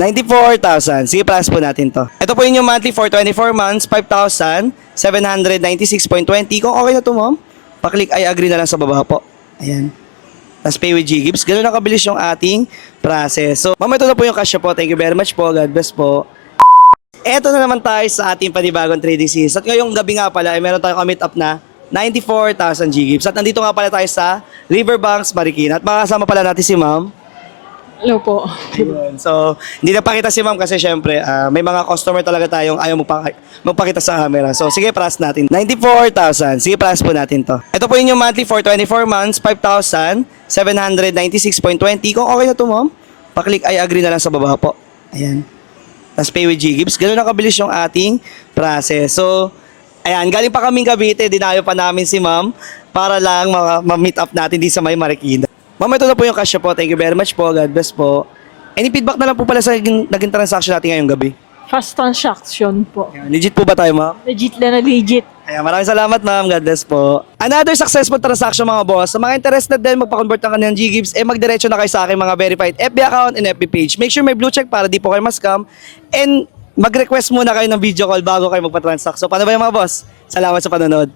94,000. Sige, plus po natin to. Ito po yung monthly for 24 months, 5,796.20. Kung okay na to, ma'am, paklik I agree na lang sa baba po. Ayan. Tapos pay with G-Gibbs. Ganun na kabilis yung ating process. So, ma'am, ito na po yung cash po. Thank you very much po. God bless po. Eto na naman tayo sa ating panibagong trading season. At ngayong gabi nga pala, ay meron tayong commit up na 94,000 G-Gibbs. At nandito nga pala tayo sa Riverbanks, Marikina. At makakasama pala natin si ma'am. Hello po. Yun. So, hindi na pakita si ma'am kasi syempre, may mga customer talaga tayong ayaw magpakita sa camera. So, sige, plus natin. 94,000. Sige, plus po natin to. Ito po yung monthly for 24 months, 5,796.20. Kung okay na to, ma'am, paklik I agree na lang sa baba po. Ayan. Tapos pay with G-Gibbs. Ganun na kabilis yung ating process. So, ayan, galing pa kaming Cavite, dinayo pa namin si ma'am para lang ma-meet up natin di sa may Marikina. Ma'am, ito na po yung cash po. Thank you very much po. God bless po. Any feedback na lang po pala sa naging transaction natin ngayong gabi? Fast transaction po. Ayan, legit po ba tayo, ma'am? Legit na legit. Ayan, maraming salamat, ma'am. God bless po. Another successful transaction, mga boss. Sa mga interested din magpa-convert ng kanilang G-Gibbs, magdiretso na kayo sa aking mga verified FB account and FB page. Make sure may blue check para di po kayo ma-scam. And mag-request muna kayo ng video call bago kayo magpa-transact. So, paano ba yung mga boss? Salamat sa panonood.